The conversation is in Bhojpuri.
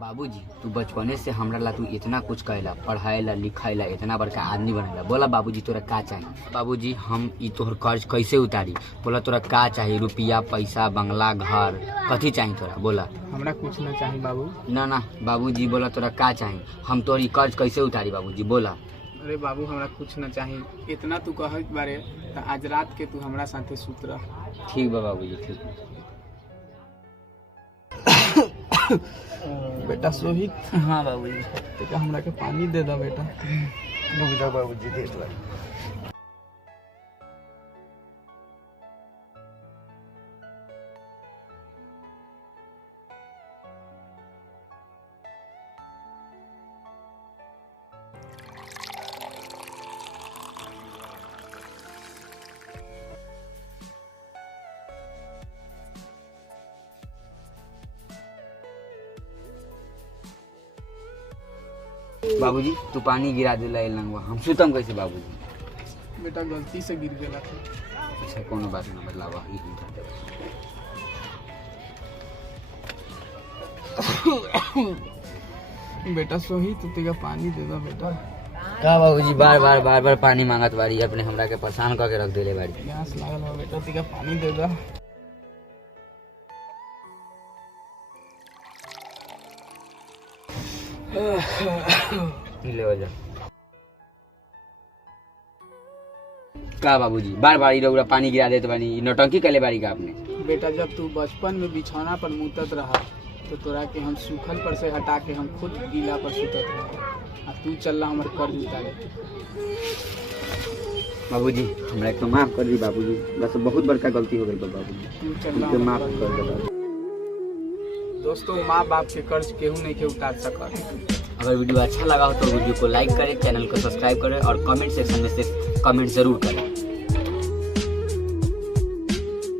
बाबूजी तू बचपने से हमरा ला तू इतना कुछ कहला, पढ़ाएला लिखाएला, इतना बड़का आदमी बनेला। बोला बाबूजी तोरा का चाहिए? बाबूजी हम ई तोहर कर्ज कैसे उतारी? बोला तोरा का चाहिए? रुपया पैसा बंगला घर कथी चाहिए तोरा? बोला। हमरा कुछ ना चाहिए बाबू। ना ना बाबूजी बोला तोरा का चाहिए? हम तोरी कर्ज कैसे उतारी बाबूजी? बोला। अरे बाबू हमरा कुछ ना चाहिए, इतना तू कहत बारे त आज रात के तू हमरा साथे सुत रह। ठीक बा बाबूजी ठीक। बेटा सोहित। हाँ बाबूजी। तो हमरा के पानी दे दो बेटा। रुक जाओ बाबूजी दे दो। बाबूजी तू पानी गिरा दिला लंगवा, हम सुतम कैसे बाबूजी? बेटा गलती से गिर गया था। अच्छा कोनो बात ना बदलावा। बेटा सोहित तेगा पानी दे दो बेटा। का बाबूजी बार बार पानी मांगत बारी, अपने हमरा के परेशान करके रख देले बारी। प्यास लागल बा बेटा, तेगा पानी दे दो। ले जा। का बाबूजी बार इधर पानी गिरा देते बानी, नौटंकी कैले बारी का आपने? बेटा जब तू बचपन में बिछौना पर मुतत रहा तो तोरा के हम सूखल पर से हटा के हम खुद गीला पर सुतत रहा, आ तू चल हमर कर्ज उतारे। बाबूजी हमरा एक तो माफ कर दी बाबूजी, बस बहुत बड़का गलती हो गई बाबूजी, तू चल तो माफ कर दे बाबूजी। दोस्तों माँ बाप के कर्ज केहू नहीं के उतार सकत। अगर वीडियो अच्छा लगा हो तो वीडियो को लाइक करें, चैनल को सब्सक्राइब करें और कमेंट सेक्शन में से कमेंट जरूर करें।